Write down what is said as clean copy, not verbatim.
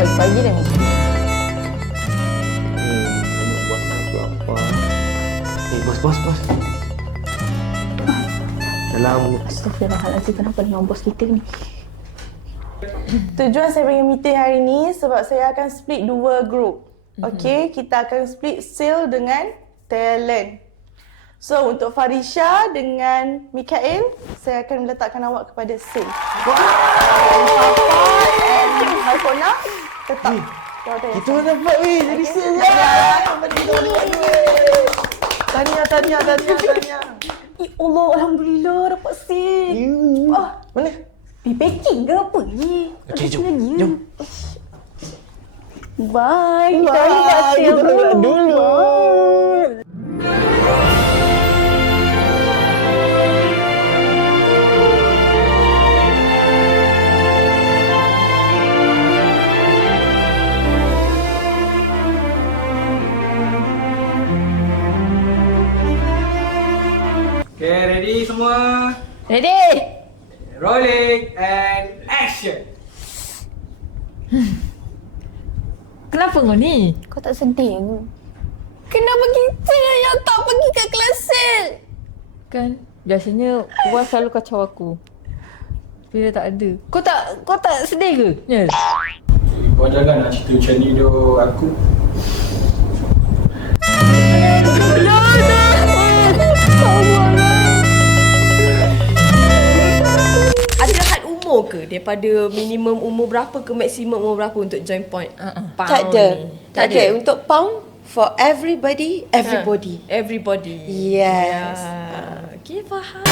Pagi-pagi dah mesti. Tanya bos aku apa. Bos. Dalam Astaghfirullahaladzim, kenapa dengan bos kita ni? Tujuan saya panggil meeting hari ni sebab saya akan split 2 group. Okey, kita akan split sale dengan talent. So, untuk Farisha dengan Mikael, saya akan meletakkan awak kepada sale. Papa and Harkona tetap. kita dah dapat jadi sale je. Tahniah. Allah, Alhamdulillah dapat sale. Mana? Packing ke apa ni? Okey, jom. Bye. Kita Bye. lihat sale Kita lihat dulu. Okay, ready semua? Ready? Rolling and action. Kenapa kau ni? Kau tak sedih ke? Kenapa kita yang tak pergi ke kelas sale? Kan biasanya Puan selalu kacau aku. Bila tak ada. Kau tak sedih ke? Ya. Kau jangan nak cerita macam ni doh aku. Ada had umur ke? Daripada minimum umur berapa ke maksimum umur berapa untuk join point? Pound Tak ada. ni? Tak ada. Untuk pound, for everybody. Everybody. Yes. Okay, faham.